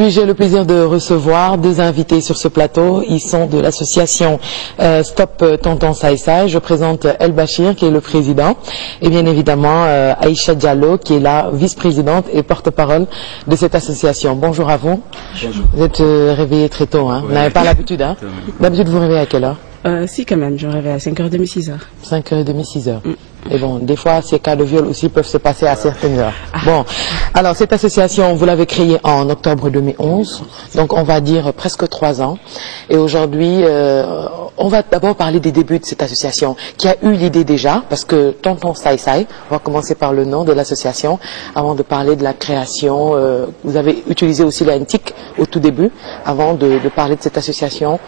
Puis j'ai le plaisir de recevoir deux invités sur ce plateau. Ils sont de l'association Stop Tonton Saï Saï. Je présente El Bachir qui est le président et bien évidemment Aïcha Diallo qui est la vice-présidente et porte-parole de cette association. Bonjour à vous. Bonjour. Vous êtes réveillé très tôt, hein? Ouais. Vous n'avez pas l'habitude, hein? D'habitude vous réveillez à quelle heure? Si quand même, je me réveille à 5h30, 6h. 5h30, 6h. Et bon, des fois, ces cas de viol aussi peuvent se passer à certaines heures. Bon, alors cette association, vous l'avez créée en octobre 2011, donc on va dire presque 3 ans. Et aujourd'hui, on va d'abord parler des débuts de cette association. Qui a eu l'idée déjà? Parce que Tonton Saï Saï, on va commencer par le nom de l'association, avant de parler de la création. Vous avez utilisé aussi l'antique au tout début, avant de parler de cette association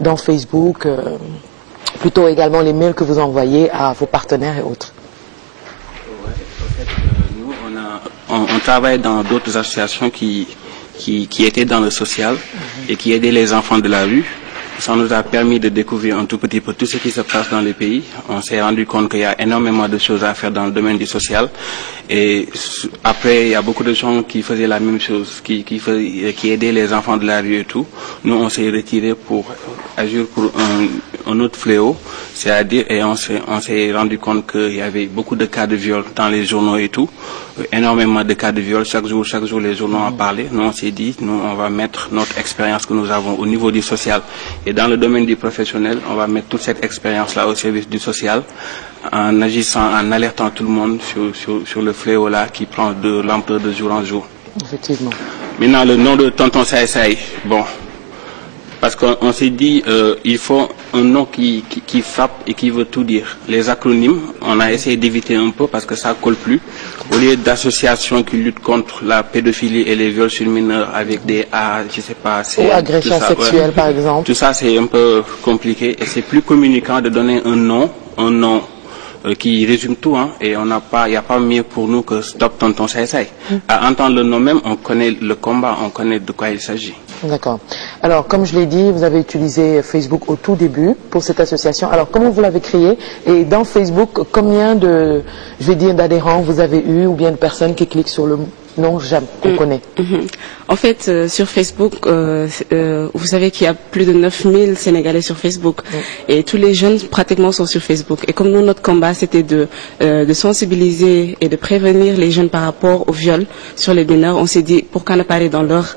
dans Facebook, plutôt également les mails que vous envoyez à vos partenaires et autres. Ouais, en fait, nous, on travaille dans d'autres associations qui étaient dans le social et qui aidaient les enfants de la rue. Ça nous a permis de découvrir un tout petit peu tout ce qui se passe dans les pays. On s'est rendu compte qu'il y a énormément de choses à faire dans le domaine du social. Et après, il y a beaucoup de gens qui faisaient la même chose, qui aidaient les enfants de la rue et tout. Nous, on s'est retirés pour agir pour un autre fléau. C'est-à-dire, et on s'est rendu compte qu'il y avait beaucoup de cas de viol dans les journaux et tout. Énormément de cas de viol. Chaque jour, les journaux en parlaient. Nous, on s'est dit, nous, on va mettre notre expérience que nous avons au niveau du social. Et dans le domaine du professionnel, on va mettre toute cette expérience-là au service du social, en agissant, en alertant tout le monde sur le fléau-là qui prend de l'ampleur de jour en jour. Effectivement. Maintenant, le nom de Tonton Saï Saï, bon, parce qu'on s'est dit, il faut un nom qui frappe et qui veut tout dire. Les acronymes, on a essayé d'éviter un peu parce que ça colle plus. Au lieu d'associations qui luttent contre la pédophilie et les viols sur mineurs avec des A, je sais pas, ou agressions sexuelles, ouais, par exemple. Tout ça, c'est un peu compliqué et c'est plus communicant de donner un nom qui résume tout, hein, et il n'y a pas mieux pour nous que Stop Tonton Saï Saï. À entendre le nom même, on connaît le combat, on connaît de quoi il s'agit. D'accord. Alors, comme je l'ai dit, vous avez utilisé Facebook au tout début pour cette association. Alors, comment vous l'avez créée? Et dans Facebook, combien de, je vais dire, d'adhérents vous avez eu ou bien de personnes qui cliquent sur le nom j'aime qu'on connaît? En fait, sur Facebook, vous savez qu'il y a plus de 9000 Sénégalais sur Facebook. Et tous les jeunes pratiquement sont sur Facebook. Et comme nous, notre combat, c'était de sensibiliser et de prévenir les jeunes par rapport au viol sur les mineurs, on s'est dit, pourquoi ne pas aller dans leur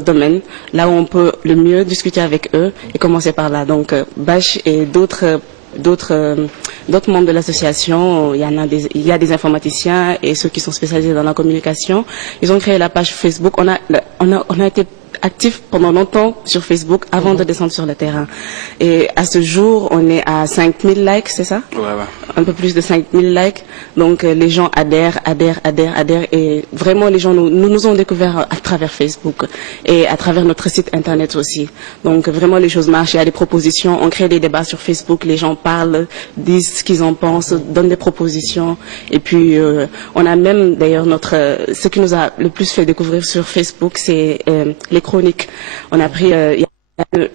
domaine, là où on peut le mieux discuter avec eux et commencer par là. Donc, Bach et d'autres membres de l'association, il y a des informaticiens et ceux qui sont spécialisés dans la communication. Ils ont créé la page Facebook. On a été actifs pendant longtemps sur Facebook avant de descendre sur le terrain. Et à ce jour, on est à 5000 likes, c'est ça? Ouais. Un peu plus de 5000 likes. Donc les gens adhèrent. Et vraiment, les gens nous ont découvert à travers Facebook et à travers notre site internet aussi. Donc vraiment, les choses marchent. Il y a des propositions. On crée des débats sur Facebook. Les gens parlent, disent ce qu'ils en pensent, donnent des propositions. Et puis, on a même, d'ailleurs, ce qui nous a le plus fait découvrir sur Facebook, c'est les chroniques. On a pris il y a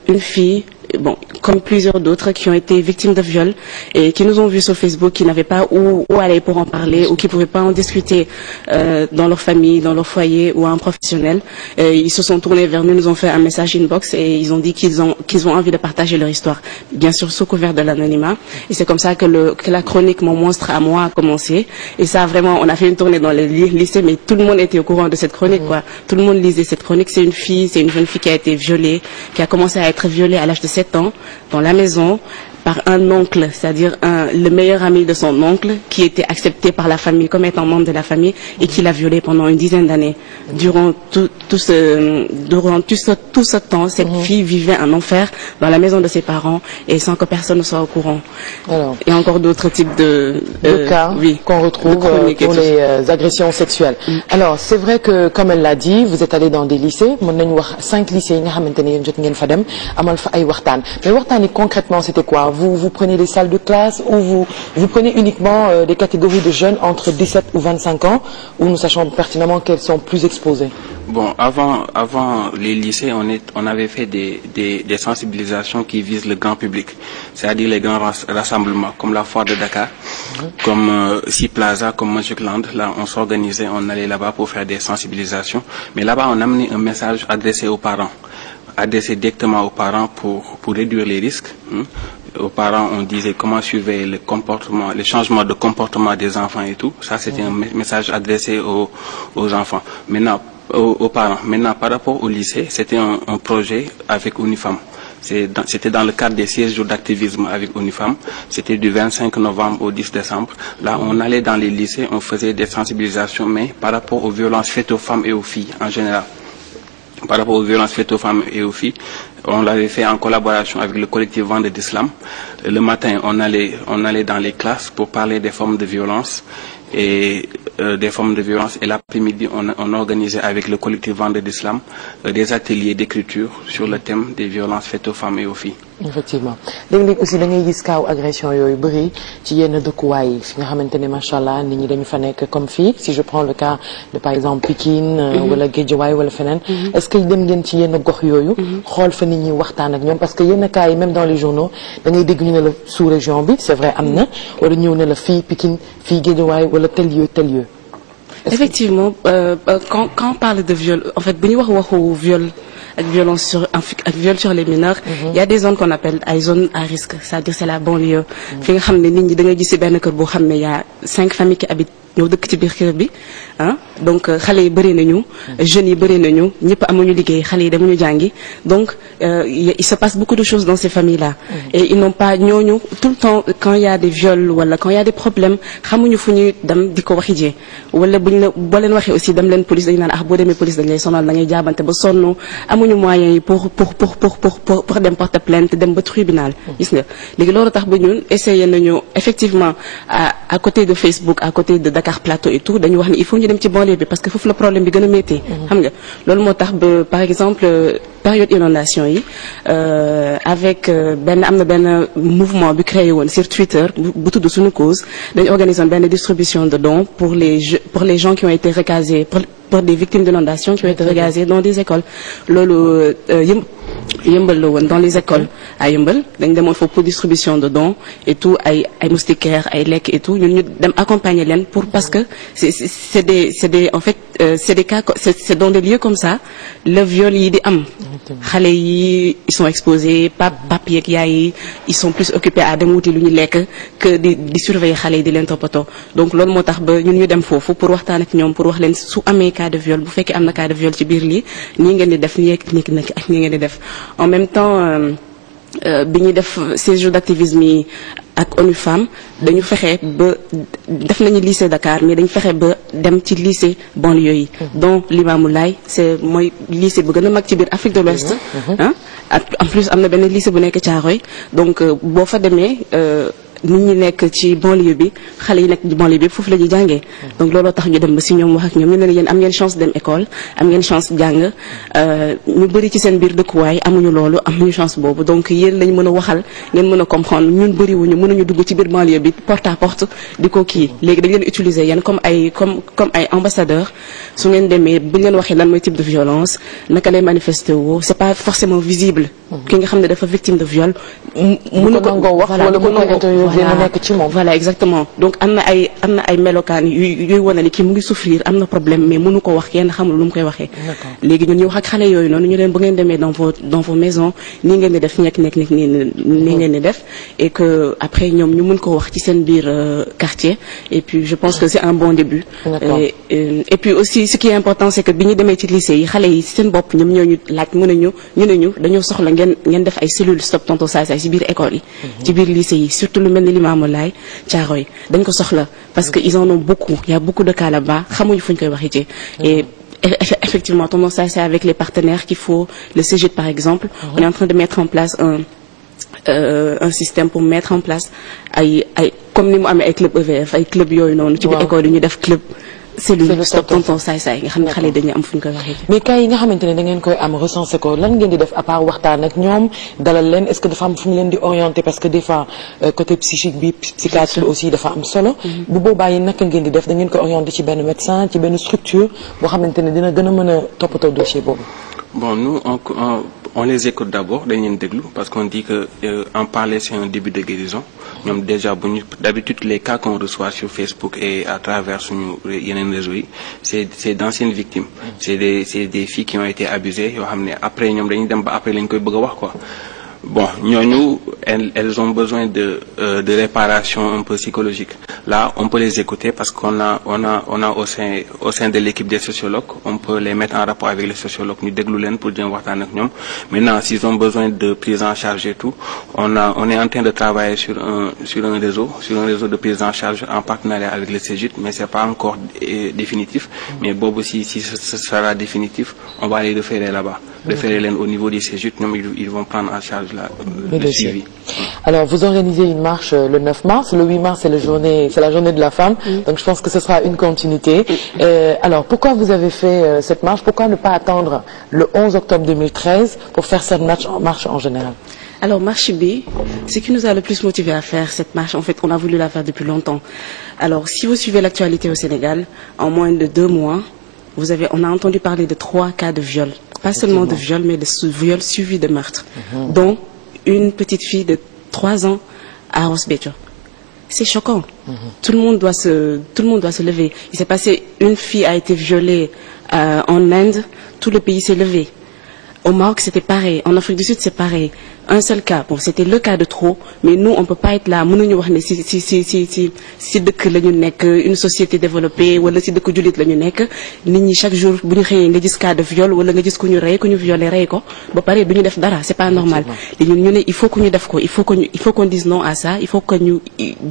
une fille, bon, comme plusieurs d'autres qui ont été victimes de viol et qui nous ont vus sur Facebook, qui n'avaient pas où aller pour en parler ou qui ne pouvaient pas en discuter dans leur famille, dans leur foyer ou à un professionnel. Ils se sont tournés vers nous, nous ont fait un message inbox et ils ont dit qu'ils ont envie de partager leur histoire, bien sûr sous couvert de l'anonymat. Et c'est comme ça que la chronique Mon monstre à moi a commencé. Et ça, vraiment, on a fait une tournée dans les lycées, mais tout le monde était au courant de cette chronique, quoi. Tout le monde lisait cette chronique. C'est une jeune fille qui a été violée, qui a commencé à être violée à l'âge de 7 ans dans la maison par un oncle, c'est-à-dire le meilleur ami de son oncle qui était accepté par la famille comme étant membre de la famille et qui l'a violée pendant une dizaine d'années. Durant tout ce temps, cette fille vivait un enfer dans la maison de ses parents et sans que personne ne soit au courant. Alors, et encore d'autres types de cas qu'on retrouve pour les agressions sexuelles. Alors, c'est vrai que, comme elle l'a dit, vous êtes allé dans des lycées. Mon 5 lycées, mais concrètement, c'était quoi? vous prenez des salles de classe ou vous prenez uniquement des catégories de jeunes entre 17 ou 25 ans où nous sachons pertinemment qu'elles sont plus exposées? Bon, avant les lycées, on avait fait des sensibilisations qui visent le grand public, c'est-à-dire les grands rassemblements, comme la foire de Dakar, comme Sea Plaza, comme Magic Land. Là, on s'organisait, on allait là-bas pour faire des sensibilisations. Mais là-bas, on a amené un message adressé aux parents, adressé directement aux parents pour réduire les risques. Aux parents, on disait comment surveiller le comportement, les changements de comportement des enfants et tout. Ça, c'était un message adressé aux enfants. Maintenant, aux parents. Maintenant, par rapport au lycée, c'était un projet avec Unifam. C'était dans le cadre des 16 jours d'activisme avec Unifam. C'était du 25 novembre au 10 décembre. Là, on allait dans les lycées, on faisait des sensibilisations, mais par rapport aux violences faites aux femmes et aux filles en général. Par rapport aux violences faites aux femmes et aux filles, on l'avait fait en collaboration avec le collectif Vendée d'Islam. Le matin, on allait dans les classes pour parler des formes de violence et l'après-midi, on organisait avec le collectif Vendée d'Islam des ateliers d'écriture sur le thème des violences faites aux femmes et aux filles. Effectivement léeg-léeg aussi da ngay gis kaaw agression yooyu bëri ci yenn dëkkuwaay fi nga xamante ne macha allah nit ñi dañu fa nekk comme fii si je prends le cas de par exemple Pikine wala Guédiawaye wala feneen est-ce que dem ngeen ci yenn gox yooyu xool fa nit ñi waxtaan ak ñoom parce que yenn cas yi même dans les journaux da ngay dégg ñu ne la sous-région bi c'est vrai am na wala ñëw ne la fii Pikine fii Guédiawaye wala tel lieu. Effectivement quand on parle de viol en fait bu ñu waxu viol ak viol sur les mineurs il y a des zones qu'on appelle ay zones à risque c'est-à-dire c'est la banlieue fi nga xam ne nit ñi da ngay gis ci benn kër boo xam ne y a 5 familles qui habitent ñoo dëkk ci biir kër bi donc xale yi bëri nañu jeunes yi bëri nañu ñëpp amuñu liggéey xale yi demuñu jàngi donc il se passe beaucoup de choses dans ces familles-là et ils n'ont pas ñooñu tout le temps quand il y a des viols wala quand il y a des problèmes xamuñu fu ñuy dem di ko waxi jee wala buñ la boo leen waxee aussi dem leen police dañu naan boo demee police dañ lay sonal da ngay jaabante ba sonn amuñu moyens yi pour dem porter plainte dem ba tribunal gis nga léegi loolu tax ba ñun essayer nañu effectivement à côté de Facebook à côté de Dakar Plateau et tout dañu wax ni il faut ñu dem ci banlieue bi parce que foofu la problème bi gën a métti xam nga loolu moo tax ba par exemple période inondation yi avec am na benn mouvement bi créé woon sur Twitter bu tudd suñu cause dañu organiser benn distribution de dons pour les gens qui ont été recasés pour des victimes d'inondation qui ont été recasées dans des écoles loolu yëmbal la woon dans les écoles à yëmbal dañ demoon foofu pour distribution de dons et tout ay moustiquaires ay lekk et tout ñun ñu dem accompagner leen pour parce que c'est des en fait c'est des cas c'est dans des lieux comme ça le viol yi di am xale yi ils sont exposés pap yeeg yaay yi ils sont plus occupés à dem wuti lu ñu lekk que di surveiller xale yi di leen toppatoo donc loolu moo tax ba ñun ñu dem foofu pour waxtaan ak ñoom pour wax leen su amee cas de viol bu fekkee am na cas de viol ci biir lii nii ngeen di def nii ak nii ngeen di def en même temps bi ñuy def ces jours d'activisme yi ak ONU Femmes dañu fexe ba def nañu lycée Dakar mais dañu fexe ba dem ci lycée banlieue yi dont Limamoulaye c'est mooy lycée bu gën a mag ci biir Afrique de l'Ouest en plus am na benn lycée bu nekk Thiaroye donc boo fa demee nit ñi nekk ci banlieue bi xale yi nekk ci banlieue bi foofu la ñuy jàngee donc looloo tax ñu dem ba si ñoom wax ak ñoom ñu ne yéen am ngeen chance dem école am ngeen chance jàng ñu bëri ci seen biir dëkkuwaay amuñu loolu amuñu chance boobu donc yéen lañ mën a waxal ngeen mën a comprendre ñun bëriwuñu mënuñu dugg ci biir banlieue bi porte à porte di ko kii léegi dañ leen utiliser yéen comme ay ambassadeur su ngeen demee buñ leen waxee lan mooy type de violence naka lay manifester woo c'est pas forcément visible ki nga xam ne dafa victime de viol mënu ko wax voilà exactement donc am na ay melokaan yuy wane ni kii mu ngi souffrir am na problème mais mënu ko wax kenn xamul lu mu koy waxee léegi ñun ñu wax ak xale yooyu noonu ñu leen bu ngeen demee dans vos maisons nii ngeen di def nii ngeen di def et que après ñoom ñu mën ko wax ci seen biir quartier et puis je pense que c'est un bon début et puis aussi ce qui est important c'est que bi ñu demee ci lycée yi xale yi seen bopp ñoom ñoo ñu laaj ñu ne ñu dañoo soxla ngeen def ay cellules stop tonton saay ci biir école yi ci biir lycée yi surtout lu mel ni Limamoulaye Thiaroye dañ ko soxla parce que ils en ont beaucoup il y a beaucoup de cas là-bas xamuñu fu ñu koy waxee ci et effectivement tonton saay c'est avec les partenaires qu'il faut le CGID par exemple on est en train de mettre en place un système pour mettre en place ay comme ni mu amee ay club EVF ay club yooyu noonu ci biir école yi ñu def club cellule Stop Tonton Saay Saay nga xam ne xale yi dañuy am fu ñu koy waxee. mais cas yi nga xamante ne da ngeen koy am recensé ko lan ngeen di def à part waxtaan ak ñoom dalal leen est-ce que dafa am fu ñu leen di orienté parce que des fois côté psychique bi psychiatre aussi dafa am solo. bu boobaa yi naka ngeen di def da ngeen koy orienté ci benn médecin ci benn structure boo xamante ne dina gën a mën a toppatoo dossier boobu. Bon, nous, on les écoute d'abord, parce qu'on dit que en parler, c'est un début de guérison. Nous, déjà, d'habitude, les cas qu'on reçoit sur Facebook et à travers les réseaux, c'est d'anciennes victimes. C'est des filles qui ont été abusées. Après, quoi. Bon, elles ont besoin de réparation un peu psychologique. Là, on peut les écouter parce qu'on a au sein de l'équipe des sociologues, on peut les mettre en rapport avec les sociologues. Nous dégloulen pour dire maintenant, s'ils ont besoin de prise en charge et tout, on est en train de travailler sur un réseau de prise en charge en partenariat avec le CEGIT, mais c'est pas encore définitif. Mais bon, si ce sera définitif, on va les référer là-bas. Référer au niveau du CEGIT, ils vont prendre en charge le suivi. Alors, vous organisez une marche le 9 mars. Le 8 mars, c'est la journée de la femme. Donc, je pense que ce sera une continuité. Alors, pourquoi vous avez fait cette marche? Pourquoi ne pas attendre le 11 octobre 2013 pour faire cette marche en général? Alors, marche B, ce qui nous a le plus motivé à faire cette marche, en fait, on a voulu la faire depuis longtemps. Alors, si vous suivez l'actualité au Sénégal, en moins de 2 mois, on a entendu parler de 3 cas de viol. Pas seulement de viol, mais de viol suivi de meurtre. Dont une petite fille de 3 ans à Ross Béthio. C'est choquant. Tout le monde doit se lever. Il s'est passé, une fille a été violée en Inde, tout le pays s'est levé. Au Maroc, c'était pareil. En Afrique du Sud, c'est pareil. Un seul cas. Bon, c'était le cas de trop, mais nous, on peut pas être là. Si une société développée, ou si chaque jour, nga gis cas de viol, ou nga gis ku ñu rey, ku ñu violé rey ko, ba pare duñu def dara, c'est pas normal. Il faut qu'on def ko, il faut qu'on dise non à ça, il faut que ñu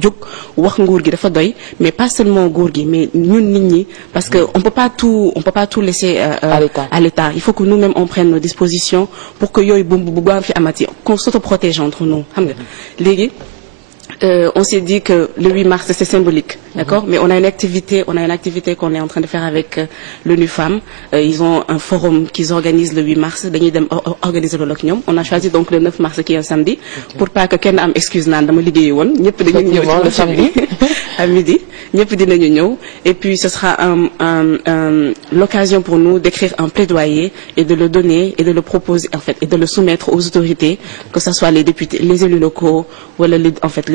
jóg wax nguur gi dafa doy, mais pas seulement nguur gi, mais ñun nit ñi, parce que on peut pas tout laisser à l'État. Il faut que nous-mêmes on prenne nos dispositions pour que yoy qu'on s'autoprotège entre nous. On s'est dit que le 8 mars c'est symbolique, d'accord, mais on a une activité qu'on est en train de faire avec l'ONU Femmes. Ils ont un forum qu'ils organisent le 8 mars. Organiser le lockdown. On a choisi donc le 9 mars qui est un samedi, pour pas que quelqu'un ait excuse le samedi à midi. Et puis ce sera l'occasion pour nous d'écrire un plaidoyer et de le donner et de le proposer en fait et de le soumettre aux autorités, que ce soit les députés, les élus locaux, ou les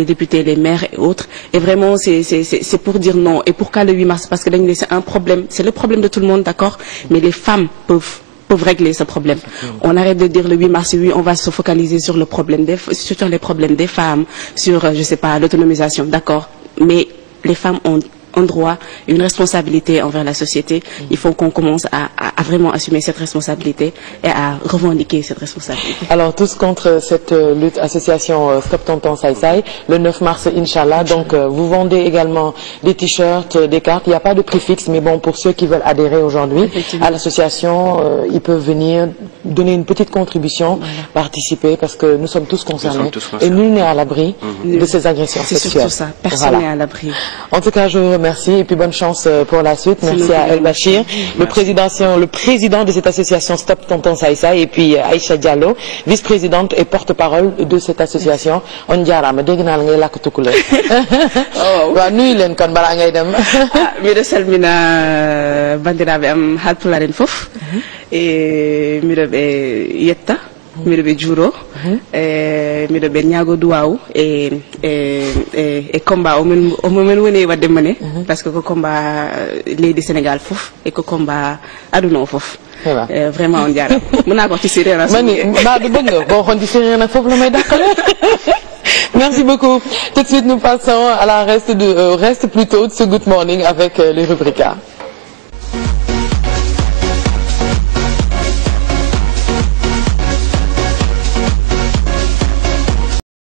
députés, les maires et autres. Et vraiment, c'est pour dire non. Et pourquoi le 8 mars? Parce que c'est un problème. C'est le problème de tout le monde, d'accord? Mais les femmes peuvent régler ce problème. On arrête de dire le 8 mars, oui, on va se focaliser sur les problèmes des femmes, sur, je sais pas, l'autonomisation, d'accord? Mais les femmes ont un droit, une responsabilité envers la société. Il faut qu'on commence à vraiment assumer cette responsabilité et à revendiquer cette responsabilité. Alors, tous contre cette lutte, association Stop Tonton Saay Saay, le 9 mars, Inch'Allah. Donc, vous vendez également des t-shirts, des cartes. Il n'y a pas de prix fixe, mais bon, pour ceux qui veulent adhérer aujourd'hui à l'association, ils peuvent venir donner une petite contribution, participer, parce que nous sommes tous concernés. Et nul n'est à l'abri de ces agressions sexuelles. C'est surtout ça. Personne n'est à l'abri. En tout cas, je vous remercie et puis bonne chance pour la suite. Merci à El Bachir, le président de cette association Stop Tonton Saay Saay, et puis Aïcha Diallo, vice-présidente et porte-parole de cette association. On diarama dégg naa la ngay làkk tukulóor. Waaw nuyu leen kon balaa ngay dem. Miɗo salmina bandiraɓe am halpularen fof e miɗo ɓe yetta. Miɗo ɓe juuro miɗo ɓe ñaago duwaw e combat omen woni wadde mane parce que ko combat leydi Sénégal fof et ko combat aduna o fof vraiment on jarama mona ko ci séréer mani ba du bëgg nga boo xoon ci séréer nag foofu la may dàqale. Merci beaucoup. Tout de suite nous passons à la reste plutôt de ce Good Morning avec les rubriques.